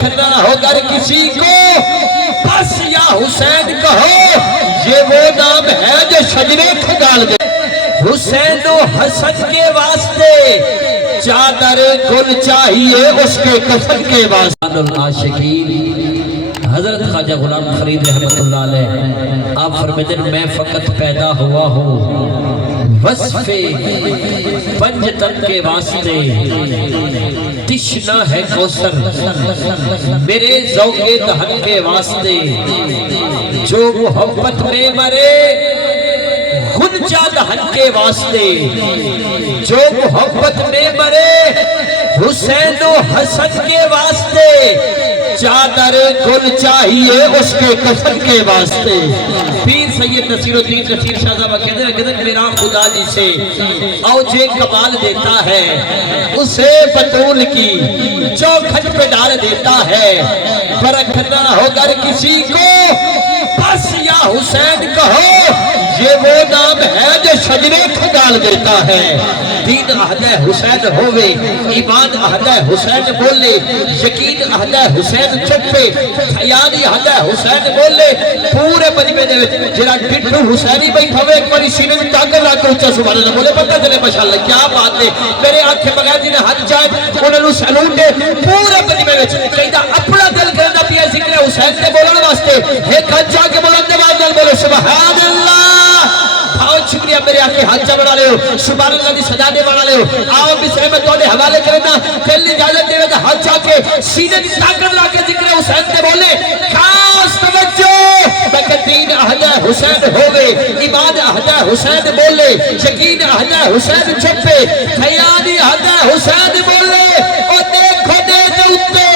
کرنا ہو گر کسی کو بس یا حسین کہو، یہ وہ نام ہے جو شجرے کو ڈال دے۔ حسین و حسن کے واسطے چادر گل چاہیے اس کے کفن کے واسطے۔ العاشقین حضرت خواجہ غلام فرید رحمت اللہ علیہ آپ فرماتے ہیں میں فقط پیدا ہوا ہوں وصف پنجتن کے واسطے، تشنا ہے کوثر میرے ذوق دہن کے واسطے، جو محبت میں مرے غنچہ دہن کے واسطے، جو محبت میں مرے حسین و حسن کے واسطے، چادر گل چاہیے اس کے کفن کے واسطے۔ پیر سید نصیر الدین نصیر شاہ صاحب کہتے ہیں میرا خدا جسے اوجے کمال دیتا ہے، اسے بطول کی چوکھٹ پہ ڈال دیتا ہے۔ پرکھنا ہو گر کسی کو بس یا حسین کہو، یہ وہ نام ہے جو شجرے کو ڈال دیتا ہے۔ دین اہل حسین ہوئے، ایمان اہل حسین بولے، یقین اہل حسین چپے، خیالی اہل حسین بولے۔ پورے مجمع دے وچ جڑا ڈٹھو حسینی بیٹھا ہوئے ایک باری سینے میں طاقت لا کے اونچا سبحان اللہ بولے، پتہ چلے ماشاءاللہ کیا بات ہے۔ میرے آنکھیں بغیر جنہیں حج جائے انہوں نے سیلوٹ ہے۔ پورے مجمع وچ کہیدا اپنا دل کرنا پیا ذکر حسین تے بولن واسطے، ایک حج جا کے بلند آواز نال بولو سبحان اللہ۔ بہت شکریہ میرے آنکھیں حجہ بنا لے ہو، سبحان اللہ دی صدا دے بنا لے ہو۔ آؤ بسرے میں توڑے حوالے کرنا، پھر اجازت دے گا حج جا کے سینے دی طاقت لا کے ذکر حسین تے بولے۔ خاص توجہ تاکہ دین اہل حسین ہوئے، ایمان اہل حسین بولے، یقین اہل حسین چھپے، خیالی اہل حسین بولے۔ اور دیکھو دے اتے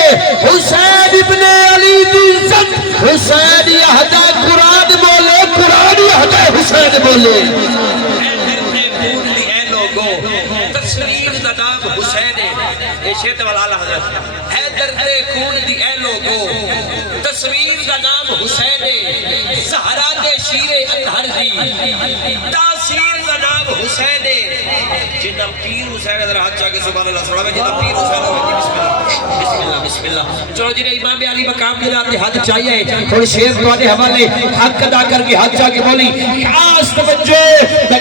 حسین ابن علی دی عزت، حسین اہل قرآن بولے، قرآن اہل حسین بولے۔ تصویر دا نام حسین ہے، شیط والا حضرت حیدر دے خون دی اے لوگو، تصویر دا نام حسین ہے، زہرا دے شیر اطہر دی، تاثیر دا نام حسین ہے۔ جنہ پیر حسین ادھر ہاتھ چاہ کے سبحان اللہ سبحان اللہ، جنہ پیر حسین ہوئے بسم اللہ بسم اللہ۔ چلو جنہیں امام علی مقام کے جاتے ہاتھ چاہیے، تھوڑے شیر توانے حوالے حق ادا کر کے ہاتھ چاہ کے بولی خاص توجہ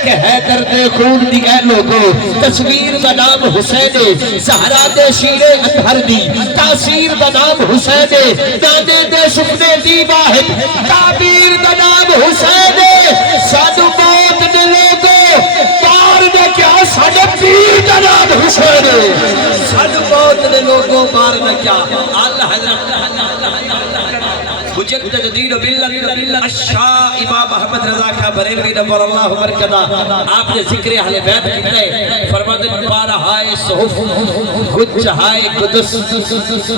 کہ حیدر دے خون دی اے لوگو، تصویر دا نام حسین ہے، زہرا دے شیر اطہر دی، تاثیر دا نام حسین ہے، دانے دے سپنے دی واحد، تعبیر دا نام حسین ہے۔ سانو موت دے لوگو پار دے کیا سانو پیر دا نام حسین ہے، سانو موت دے لوگو پار دے کیا اللہ حضرت مجدد دین و ملت الشاہ امام احمد رضا خان بریلوی نور اللہ برکتہ آپ نے ذکر اہل بیت کیتے فرماتے پارہائے صحف خود چہائے قدس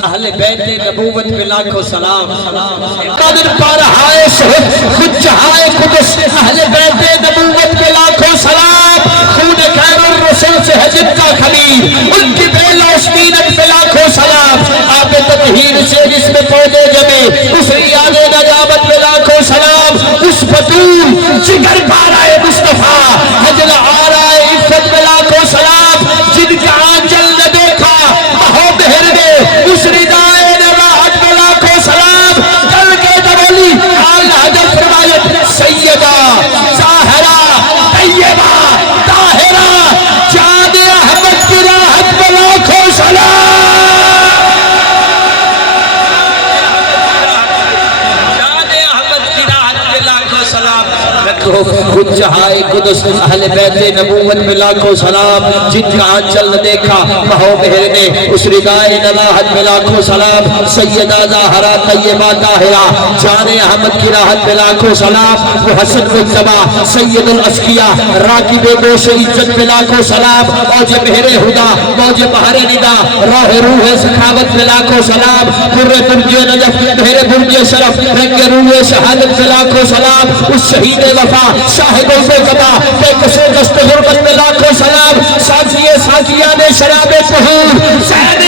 اہل بیت نبوت پہ لاکھوں سلام۔ پارہائے صحف خود چہائے قدس اہل بیت نبوت پہ لاکھوں سلام۔ خون خیر الرسول سے حجت کا خلیل ان کی بیلا اسکینت پہ لاکھوں سلام۔ آپ تطہیر سے جس میں پودے جمے اس ریاض نجابت پہ لاکھوں سلام۔ اس بطول جگر پارائے مصطفیٰ حجل آرائے عفت پہ لاکھوں سلام۔ جن کا آنچل نہ دیکھا مہو بہر نے اس ردائے نواحت پہ لاکھوں سلام۔ دل کے دولی حال حضر فرمایت سیدہ ظاہرہ طیبہ طاہرہ جان احمد کی راحت پہ لاکھوں سلام۔ خود چہائے قدس اہل بیت نبوت میں لاکھوں سلام۔ جن کا آنچل نہ دیکھا مہو بہر نے اس ردائے نواحت میں لاکھوں سلام۔ سیدہ ظاہرہ طیبہ طاہرہ جان احمد کی راحت میں لاکھوں سلام۔ وہ حسن مجتبہ سید الاسقیاء راکب گوش عزت میں لاکھوں سلام۔ موج بحر ہدا موج بحر ندا روح روح سخاوت میں لاکھوں سلام۔ پر برج نجف بحر برج شرف رنگ روح شہادت میں لاکھوں سلام۔ اس شہید وفا شاہد الفقبہ بے کسے دست غربت میں لاکھوں سلام۔ ساتھیے ساتھیان شراب طہور زید